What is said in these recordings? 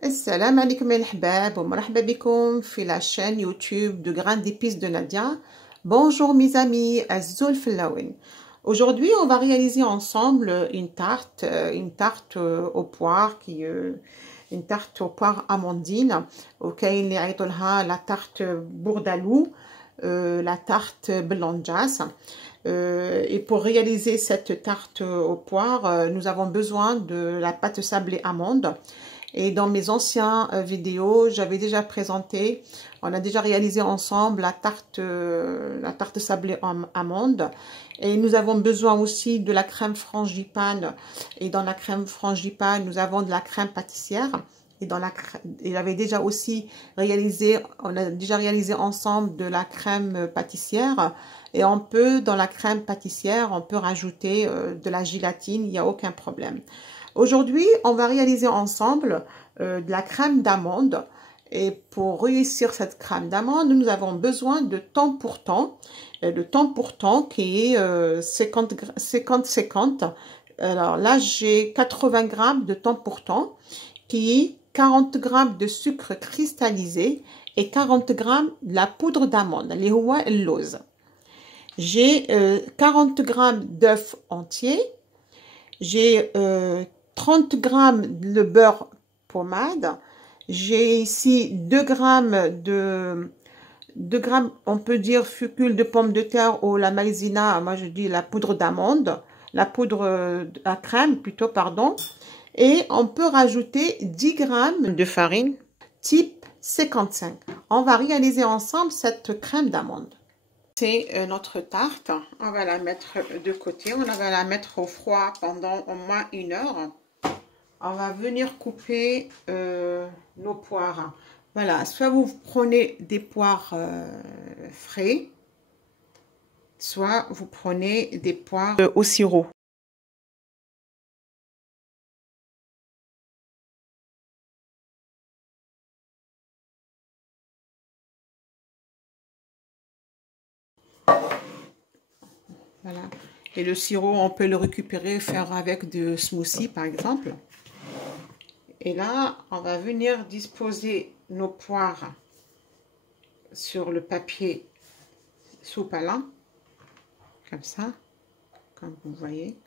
Assalamu alaikum el ahbab, marhaba bikoum fi la chaîne YouTube de Grains d'épices de Nadia. Bonjour mes amis, Azul Flawen. Aujourd'hui, on va réaliser ensemble une tarte aux poires une tarte aux poires amandines, auquel la tarte bourdalou, la tarte blanjas. Et pour réaliser cette tarte aux poires, nous avons besoin de la pâte sablée amande. Et dans mes anciens vidéos, j'avais déjà présenté, on a déjà réalisé ensemble la tarte sablée amande. Et nous avons besoin aussi de la crème frangipane. Et dans la crème frangipane, nous avons de la crème pâtissière. Et j'avais déjà aussi réalisé, on a déjà réalisé ensemble de la crème pâtissière. Et dans la crème pâtissière, on peut rajouter de la gélatine, il n'y a aucun problème. Aujourd'hui, on va réaliser ensemble de la crème d'amande. Et pour réussir cette crème d'amande, nous avons besoin de temps pour temps. Le temps pour temps qui est 50-50. Alors là, j'ai 80 g de temps pour temps qui est 40 g de sucre cristallisé et 40 g de la poudre d'amande, les huwa el-lawz. J'ai 40 g d'œufs entiers. J'ai 30 g de beurre pommade. J'ai ici 2 g on peut dire fécule de pomme de terre ou la maïzena, moi je dis la poudre d'amande, la poudre à crème plutôt, pardon. Et on peut rajouter 10 g de farine type 55. On va réaliser ensemble cette crème d'amande. C'est notre tarte, on va la mettre de côté, on va la mettre au froid pendant au moins 1 heure. On va venir couper nos poires. Voilà, soit vous prenez des poires frais, soit vous prenez des poires au sirop. Voilà. Et le sirop, on peut le récupérer, faire avec de smoothie par exemple. Et là, on va venir disposer nos poires sur le papier soupe à lin, comme ça, comme vous voyez.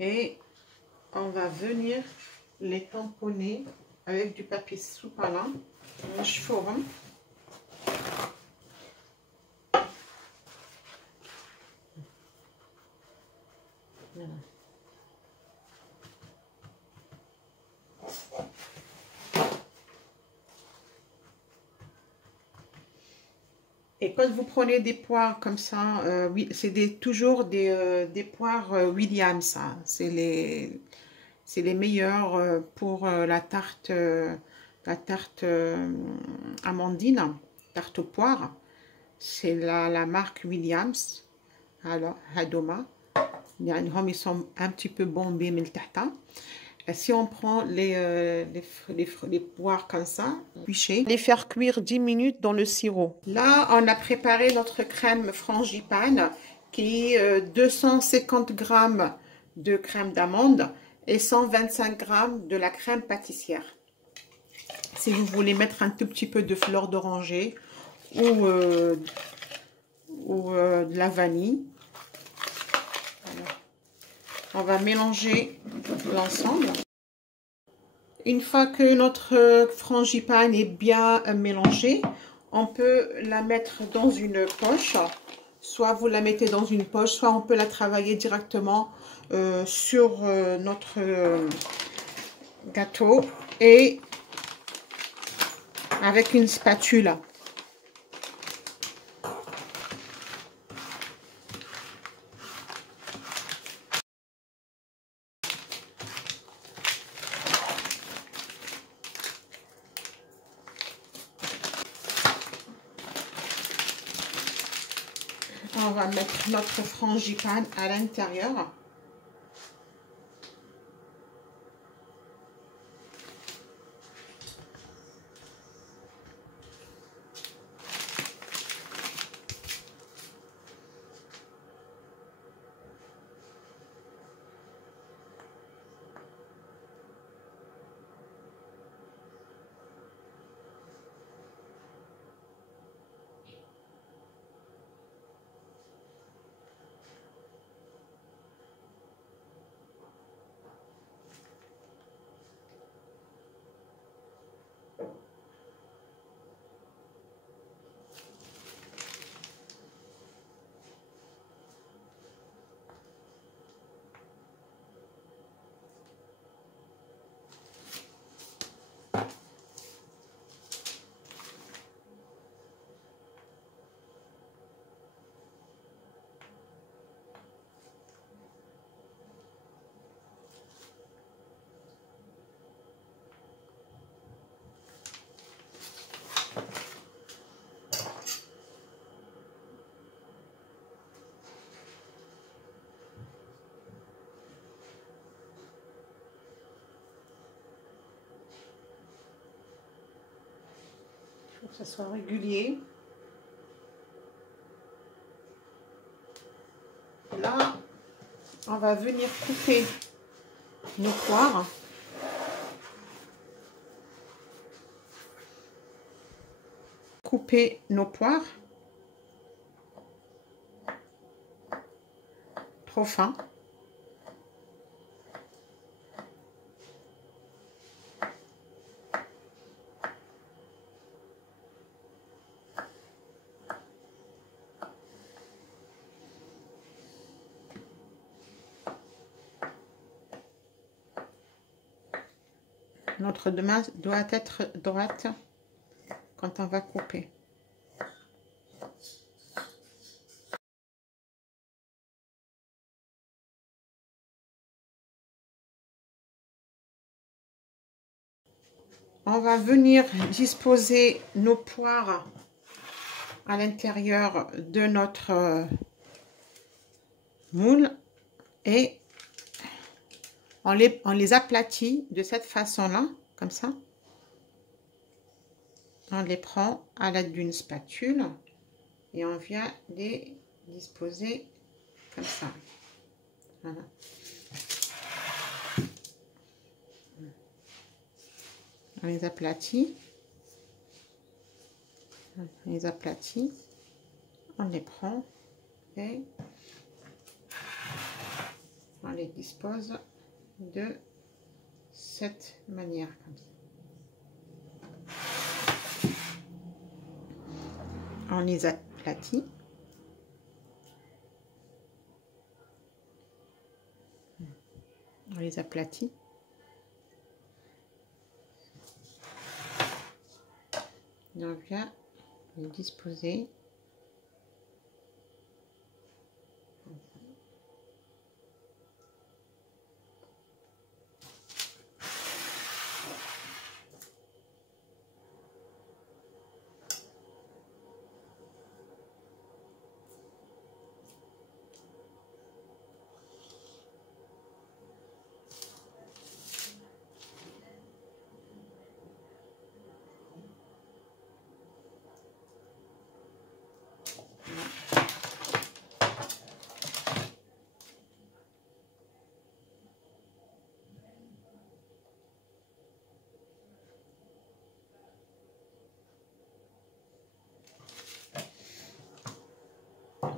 Et on va venir les tamponner avec du papier soupe à lin, forum. Voilà. Et quand vous prenez des poires comme ça, oui, c'est toujours des poires Williams, hein. C'est les meilleurs pour la tarte amandine, tarte aux poires. C'est la marque Williams. Alors, Hadoma. Ils sont un petit peu bombés, mais le tahta. Si on prend les poires comme ça, les faire cuire 10 minutes dans le sirop. Là, on a préparé notre crème frangipane qui est 250 g de crème d'amande et 125 g de la crème pâtissière. Si vous voulez mettre un tout petit peu de fleur d'oranger ou de la vanille. Voilà. On va mélanger l'ensemble. Une fois que notre frangipane est bien mélangée, on peut la mettre dans une poche. Soit vous la mettez dans une poche, soit on peut la travailler directement sur notre gâteau et avec une spatule. on va mettre notre frangipane à l'intérieur. Il faut que ça soit régulier. Là, on va venir couper nos poires. Couper nos poires. Trop fin. Notre main doit être droite quand on va couper. On va venir disposer nos poires à l'intérieur de notre moule et on les aplatit de cette façon-là, comme ça. On les prend à l'aide d'une spatule et on vient les disposer comme ça. Voilà. On les aplatit. On les aplatit. On les prend et on les dispose de cette manière, comme ça. On les aplatit. On les aplatit. Et on vient les disposer.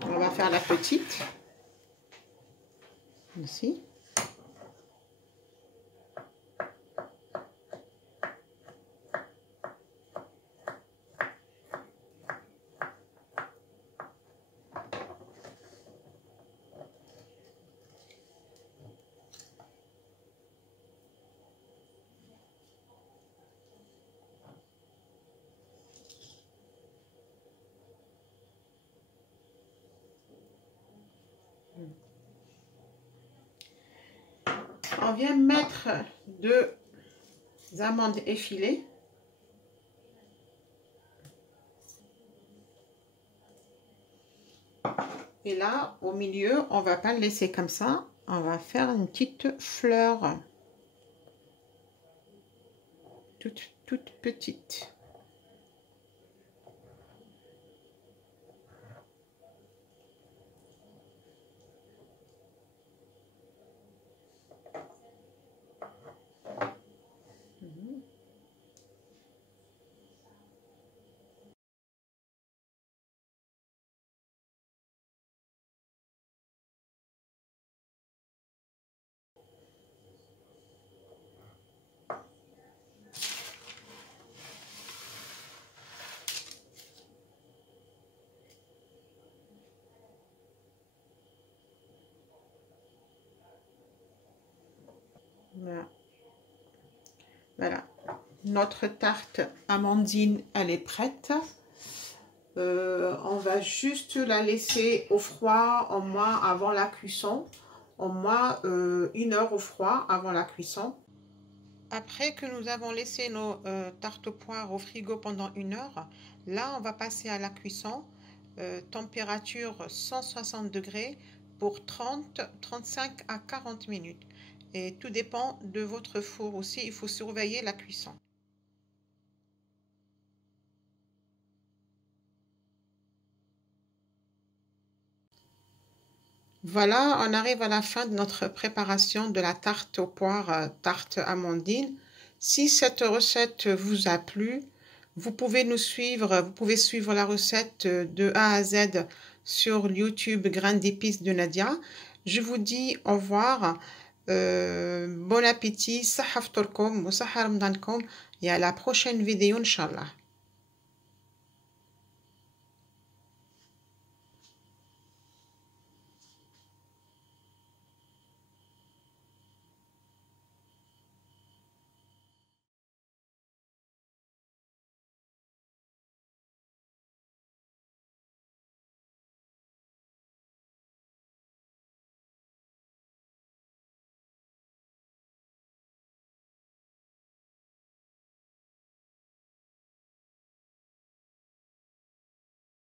On va faire la petite. Ici. On vient mettre 2 amandes effilées. Et là, au milieu, on va pas le laisser comme ça. On va faire une petite fleur. Toute petite. Voilà. Voilà. Notre tarte amandine, elle est prête. On va juste la laisser au froid au moins avant la cuisson. Au moins 1 heure au froid avant la cuisson. Après que nous avons laissé nos tartes aux poires au frigo pendant 1 heure, là on va passer à la cuisson. Température 160 degrés pour 35 à 40 minutes. Et tout dépend de votre four aussi, il faut surveiller la cuisson. Voilà, on arrive à la fin de notre préparation de la tarte aux poires, tarte amandine. Si cette recette vous a plu, vous pouvez nous suivre, vous pouvez suivre la recette de A à Z sur YouTube Graines d'épices de Nadia. Je vous dis au revoir, bon appétit, صحة فطوركم وصحة رمضانكم et à la prochaine vidéo, Inch'Allah.